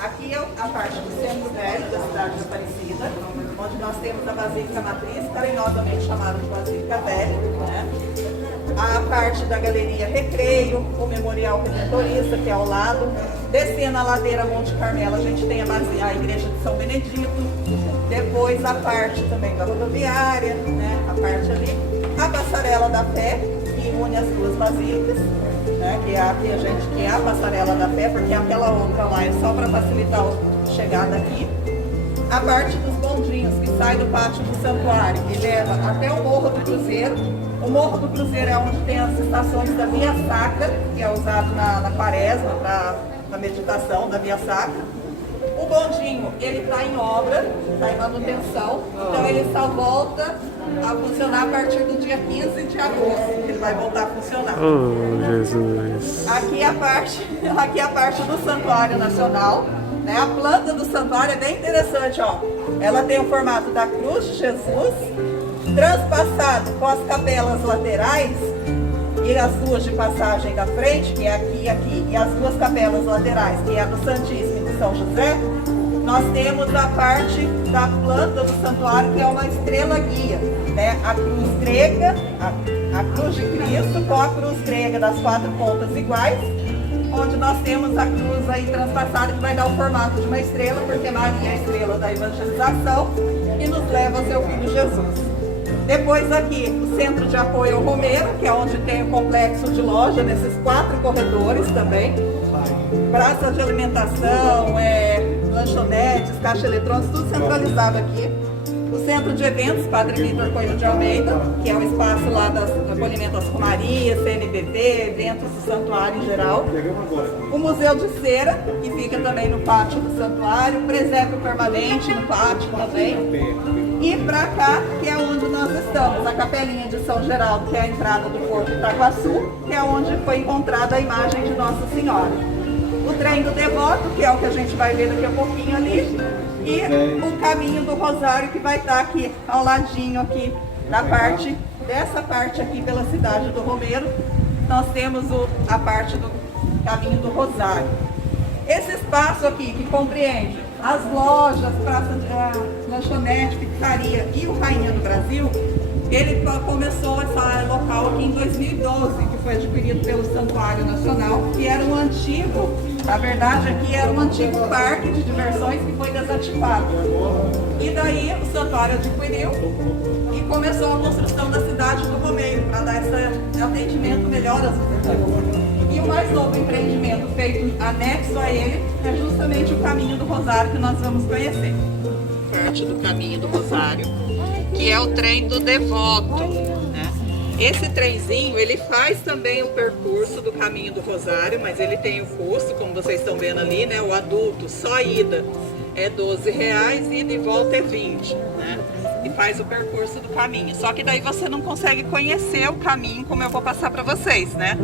Aqui é a parte do centro velho da cidade de Aparecida, onde nós temos a Basílica Matriz, carinhosamente chamada de Basílica Velha, né? A parte da Galeria Recreio, o Memorial Redentorista, que é ao lado. Descendo a ladeira Monte Carmelo, a gente tem a Igreja de São Benedito. Depois a parte também da rodoviária, né? A parte ali. A Passarela da Fé, que une as duas basílicas, né? Que é a Passarela da Fé, porque aquela outra lá é só para facilitar a chegada aqui. A parte dos bondinhos que sai do pátio do santuário, que leva até o Morro do Cruzeiro. O Morro do Cruzeiro é onde tem as estações da Via Sacra, que é usado na quaresma para a meditação da Via Sacra. O bondinho, ele está em obra, está em manutenção, então ele só volta a funcionar a partir do dia 15 de agosto, que ele vai voltar a funcionar. Oh, Jesus! Aqui é a parte do Santuário Nacional, né? A planta do santuário é bem interessante, ó. Ela tem o formato da cruz de Jesus, transpassado com as capelas laterais e as duas de passagem da frente, que é aqui e aqui, e as duas capelas laterais, que é a do Santíssimo e do São José. Nós temos a parte da planta do santuário, que é uma estrela guia, né? A cruz grega, a cruz de Cristo com a cruz grega das quatro pontas iguais, onde nós temos a cruz aí transpassada, que vai dar o formato de uma estrela, porque Maria é a estrela da evangelização e nos leva ao seu Filho Jesus. Depois aqui, o Centro de Apoio ao Romeiro, que é onde tem o complexo de loja, nesses 4 corredores também. Praça de alimentação, lanchonetes, caixa eletrônica, tudo centralizado aqui. O Centro de Eventos, Padre Vitor Coelho de Almeida, que é o espaço lá do acolhimento às romarias, CNBB, eventos do santuário em geral. O Museu de Cera, que fica também no pátio do santuário. O Presépio Permanente no pátio também. E para cá, que é onde nós estamos, a Capelinha de São Geraldo, que é a entrada do Porto Itaguaçu, que é onde foi encontrada a imagem de Nossa Senhora. O Trem do Devoto, que é o que a gente vai ver daqui a pouquinho ali, e o Caminho do Rosário, que vai estar aqui, ao ladinho aqui, dessa parte aqui pela cidade do Romeiro, nós temos a parte do Caminho do Rosário. Esse espaço aqui, que compreende as lojas, praça de lanchonete, pizzaria e o Rainha do Brasil, ele começou esse local aqui em 2012, que foi adquirido pelo Santuário Nacional, que era um antigo, na verdade aqui era um antigo parque de diversões que foi desativado. E daí o Santuário adquiriu e começou a construção da cidade do Romeiro, para dar esse atendimento melhor às pessoas. E o mais novo empreendimento feito anexo a ele é justamente o Caminho do Rosário, que nós vamos conhecer. Parte do Caminho do Rosário, que é o trem do Devoto, né? Esse trenzinho, ele faz também o percurso do Caminho do Rosário, mas ele tem o custo, como vocês estão vendo ali, né? O adulto, só ida é R$12 e de volta é 20, né? E faz o percurso do caminho. Só que daí você não consegue conhecer o caminho como eu vou passar para vocês, né?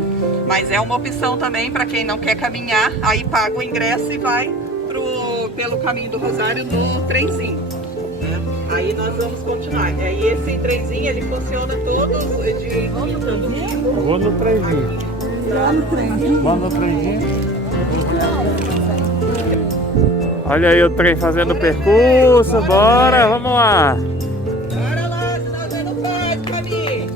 Mas é uma opção também para quem não quer caminhar, aí paga o ingresso e vai pelo Caminho do Rosário no trenzinho, né? Aí nós vamos continuar. E esse trenzinho, ele funciona todo de domingo. Vou no trenzinho. Vou no trenzinho. Olha aí o trem fazendo o percurso, bora, vamos lá. Bora lá, senão você não faz, caminho.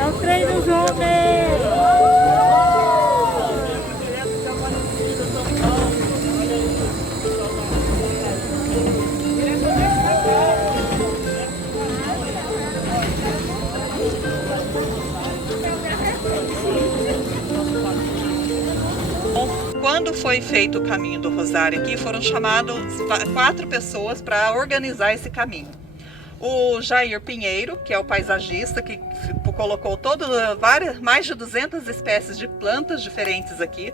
É o trem dos homens! Quando foi feito o Caminho do Rosário aqui, foram chamadas 4 pessoas para organizar esse caminho. O Jair Pinheiro, que é o paisagista, que colocou mais de 200 espécies de plantas diferentes aqui.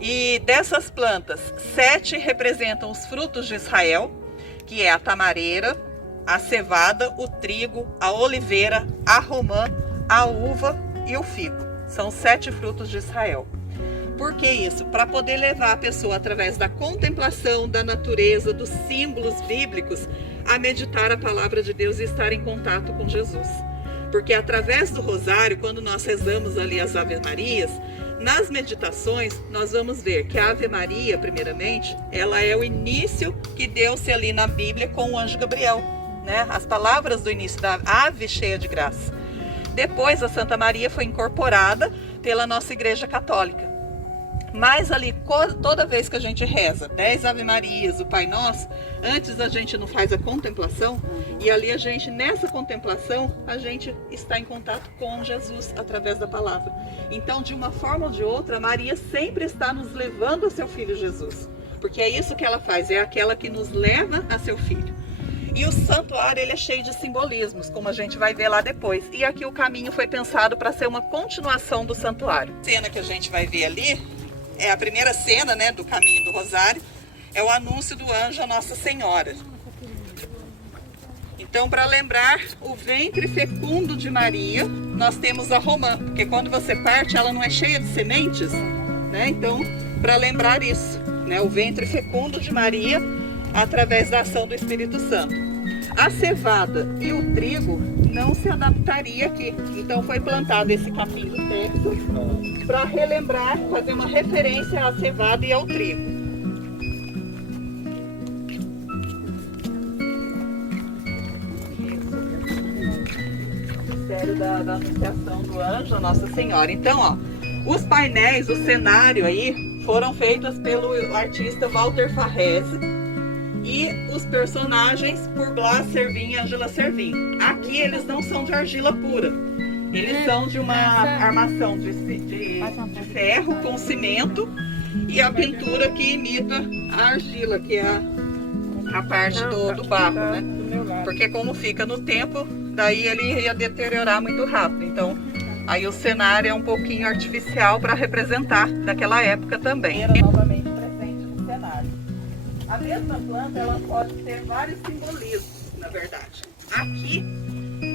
E dessas plantas, 7 representam os frutos de Israel, que é a tamareira, a cevada, o trigo, a oliveira, a romã, a uva e o figo. São 7 frutos de Israel. Por que isso? Para poder levar a pessoa, através da contemplação da natureza, dos símbolos bíblicos, a meditar a palavra de Deus e estar em contato com Jesus. Porque através do rosário, quando nós rezamos ali as Ave Marias, nas meditações nós vamos ver que a Ave Maria, primeiramente, ela é o início que deu-se ali na Bíblia com o anjo Gabriel, né? As palavras do início da Ave cheia de graça. Depois a Santa Maria foi incorporada pela nossa Igreja Católica. Mas ali, toda vez que a gente reza 10 Ave Marias, o Pai Nosso, antes a gente não faz a contemplação, e ali a gente, nessa contemplação, a gente está em contato com Jesus através da palavra. Então, de uma forma ou de outra, Maria sempre está nos levando a seu Filho Jesus, porque é isso que ela faz, é aquela que nos leva a seu Filho. E o santuário, ele é cheio de simbolismos, como a gente vai ver lá depois. E aqui o caminho foi pensado para ser uma continuação do santuário. A cena que a gente vai ver ali é a primeira cena, né, do caminho do rosário, é o anúncio do anjo a Nossa Senhora. Então, para lembrar o ventre fecundo de Maria, nós temos a romã, porque quando você parte, ela não é cheia de sementes, né? Então, para lembrar isso, né, o ventre fecundo de Maria, através da ação do Espírito Santo. A cevada e o trigo não se adaptaria aqui, então foi plantado esse capim do texto para relembrar, fazer uma referência à cevada e ao trigo. Mistério da anunciação do anjo a Nossa Senhora. Então, ó, os painéis, o cenário aí, foram feitos pelo artista Walter Farrese, e os personagens por Blas Servin e Ângela Servin. Aqui eles não são de argila pura, eles são de uma armação de ferro com cimento e a pintura que imita a argila, que é a parte do barro, né? Porque como fica no tempo, daí ele ia deteriorar muito rápido. Então, aí o cenário é um pouquinho artificial para representar daquela época também. Era novamente presente no cenário. A mesma planta, ela pode ter vários simbolismos, na verdade. Aqui,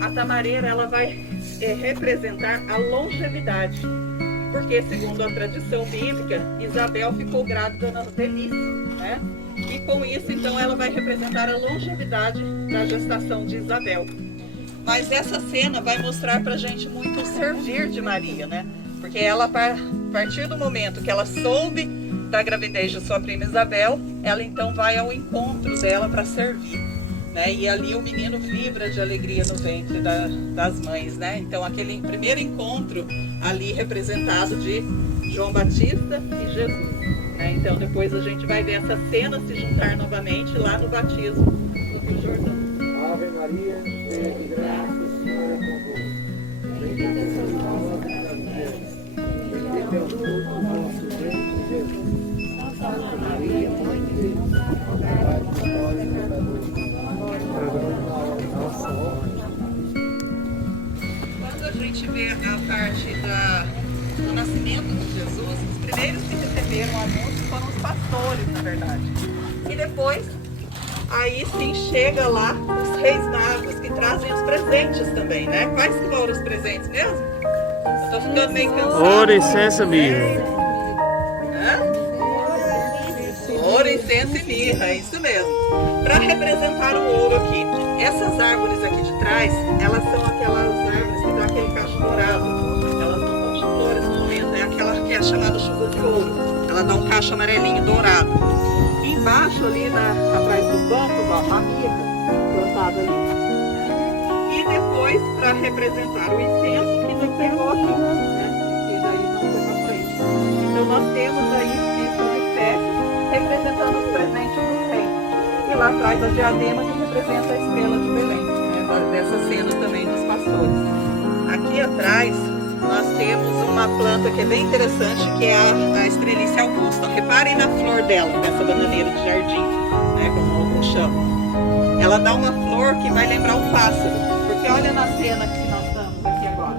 a tamareira, ela vai representar a longevidade. Porque, segundo a tradição bíblica, Isabel ficou grávida na velhice, né? E com isso, então, ela vai representar a longevidade da gestação de Isabel. Mas essa cena vai mostrar pra gente muito o servir de Maria, né? Porque ela, a partir do momento que ela soube da gravidez de sua prima Isabel, ela então vai ao encontro dela para servir, né? E ali o menino vibra de alegria no ventre das mães, né? Então aquele primeiro encontro ali representado de João Batista e Jesus, né? Então depois a gente vai ver essa cena se juntar novamente lá no batismo do Rio Jordão. Ave Maria, cheia de graça, o Senhor é convosco. Bendita sois vós entre as mulheres, bendito é o fruto do vosso ventre, Jesus. Santa Maria, Mãe de Deus, rogai por nós, pecadores, agora na hora da nossa morte. Quando a gente vê a parte do nascimento de Jesus, os primeiros que receberam o anúncio foram os pastores, na verdade. E depois, aí sim chega lá os reis magos que trazem os presentes também, né? Quais que foram os presentes mesmo? Eu tô ficando meio cansada. Ouro, incenso, mirra. Hã? Ouro, incenso e mirra, é isso mesmo. Para representar o ouro aqui. Essas árvores aqui de trás, elas são aquelas árvores que dão aquele cacho dourado. Elas não são flores no momento, é aquela que é chamada chuva de ouro. Ela dá um cacho amarelinho dourado. E embaixo ali, atrás dos bancos, ó, a mirra plantada ali. E depois, para representar o incenso, que não pegou aqui, né? E daí não foi para frente. Então nós temos aí esses espécies representando os presentes do rei. E lá atrás a diadema que representa a estrela de Belém, né? Dessa cena também dos pastores. Aqui atrás nós temos uma planta que é bem interessante, que é a estrelice augusta. Reparem na flor dela, dessa bananeira de jardim, né? Como alguns chamam. Ela dá uma flor que vai lembrar um pássaro, porque olha na cena que nós estamos aqui agora.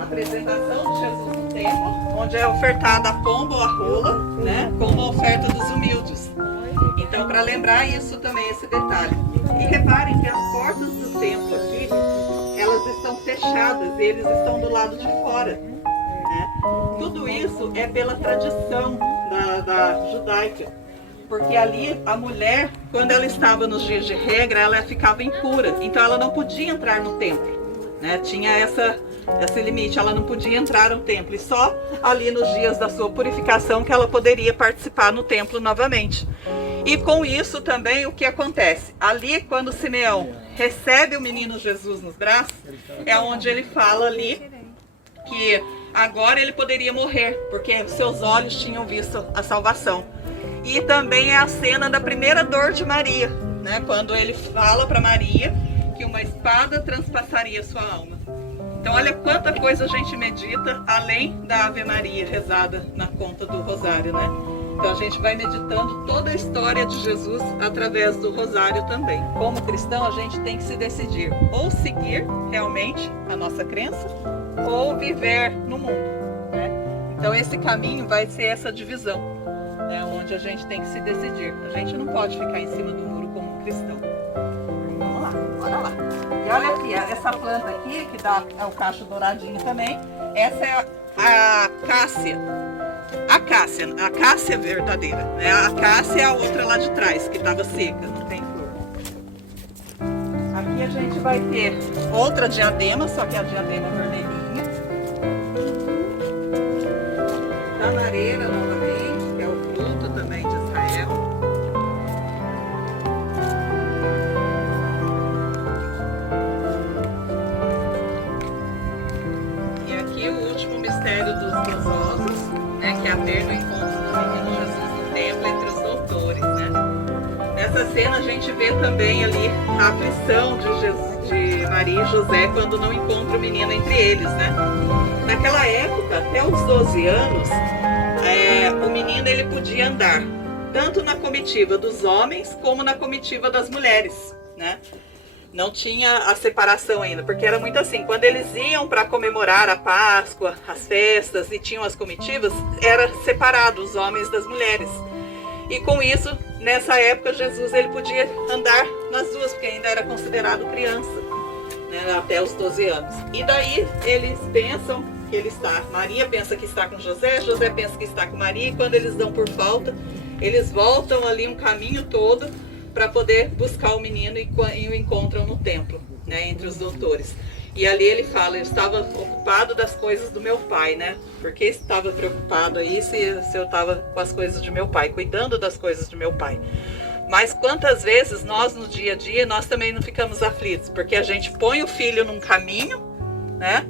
A apresentação de Jesus templo, onde é ofertada a pomba ou a rola, né, como a oferta dos humildes. Então, para lembrar isso também, esse detalhe. E reparem que as portas do templo aqui, elas estão fechadas, eles estão do lado de fora. Né? Tudo isso é pela tradição da judaica. Porque ali a mulher, quando ela estava nos dias de regra, ela ficava impura. Então ela não podia entrar no templo. Né? Tinha esse limite, ela não podia entrar no templo. E só ali nos dias da sua purificação que ela poderia participar no templo novamente. E com isso também o que acontece? Ali quando Simeão recebe o menino Jesus nos braços, é onde ele fala ali que agora ele poderia morrer, porque seus olhos tinham visto a salvação. E também é a cena da primeira dor de Maria, né? Quando ele fala para Maria que uma espada transpassaria sua alma. Então olha quanta coisa a gente medita, além da Ave Maria rezada na conta do rosário, né? Então a gente vai meditando toda a história de Jesus através do rosário também. Como cristão, a gente tem que se decidir ou seguir realmente a nossa crença ou viver no mundo, né? Então esse caminho vai ser essa divisão, né? Onde a gente tem que se decidir. A gente não pode ficar em cima do muro como cristão. Vamos lá, bora lá. E olha aqui, essa planta aqui, que dá o cacho douradinho também, essa é a cássia. A cássia verdadeira, né? A cássia é a outra lá de trás, que estava seca, não tem flor. Aqui a gente vai ter outra diadema, só que é a diadema vermelhinha. Tamareira novamente, que é o fruto também de Israel. E aqui o último mistério dos gozosos, né, que é a ver no encontro do menino Jesus no templo entre os doutores, né? Nessa cena a gente vê também ali a aflição de Maria e José quando não encontra o menino entre eles, né? Naquela época, até os 12 anos, o menino ele podia andar tanto na comitiva dos homens como na comitiva das mulheres, né? Não tinha a separação ainda, porque era muito assim, quando eles iam para comemorar a Páscoa, as festas e tinham as comitivas, era separado os homens das mulheres. E com isso, nessa época, Jesus ele podia andar nas duas, porque ainda era considerado criança, né, até os 12 anos. E daí eles pensam que ele está, Maria pensa que está com José, José pensa que está com Maria, e quando eles dão por falta, eles voltam ali um caminho todo para poder buscar o menino e o encontram no templo, né, entre os doutores. E ali ele fala, eu estava ocupado das coisas do meu pai, né? Porque estava preocupado aí se eu estava com as coisas de meu pai, cuidando das coisas de meu pai. Mas quantas vezes nós no dia a dia, nós também não ficamos aflitos, porque a gente põe o filho num caminho, né?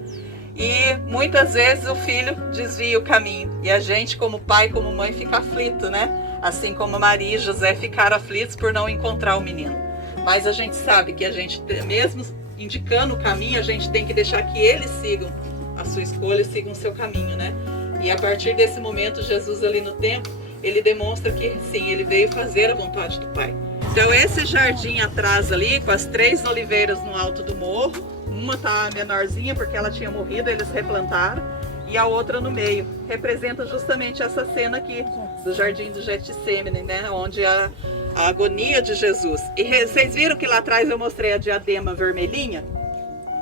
E muitas vezes o filho desvia o caminho. E a gente, como pai, como mãe, fica aflito, né? Assim como Maria e José ficaram aflitos por não encontrar o menino. Mas a gente sabe que a gente, mesmo indicando o caminho, a gente tem que deixar que eles sigam a sua escolha, sigam o seu caminho, né? E a partir desse momento, Jesus ali no templo, ele demonstra que sim, ele veio fazer a vontade do Pai. Então esse jardim atrás ali, com as 3 oliveiras no alto do morro, uma tá menorzinha porque ela tinha morrido, eles replantaram, e a outra no meio, representa justamente essa cena aqui, do jardim do Getsemane, né? Onde a agonia de Jesus. E vocês viram que lá atrás eu mostrei a diadema vermelhinha,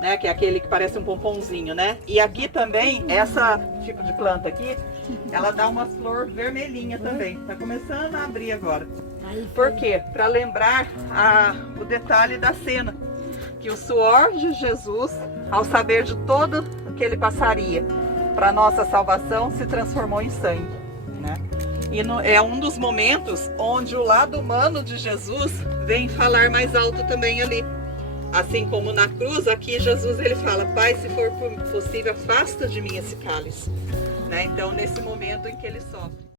né? Que é aquele que parece um pomponzinho, né? E aqui também, essa tipo de planta aqui, ela dá uma flor vermelhinha também. Tá começando a abrir agora. Por quê? Para lembrar o detalhe da cena. Que o suor de Jesus, ao saber de todo o que ele passaria para nossa salvação, se transformou em sangue, né? E é um dos momentos onde o lado humano de Jesus vem falar mais alto também ali. Assim como na cruz, aqui Jesus ele fala, Pai, se for possível, afasta de mim esse cálice, né? Então nesse momento em que ele sofre.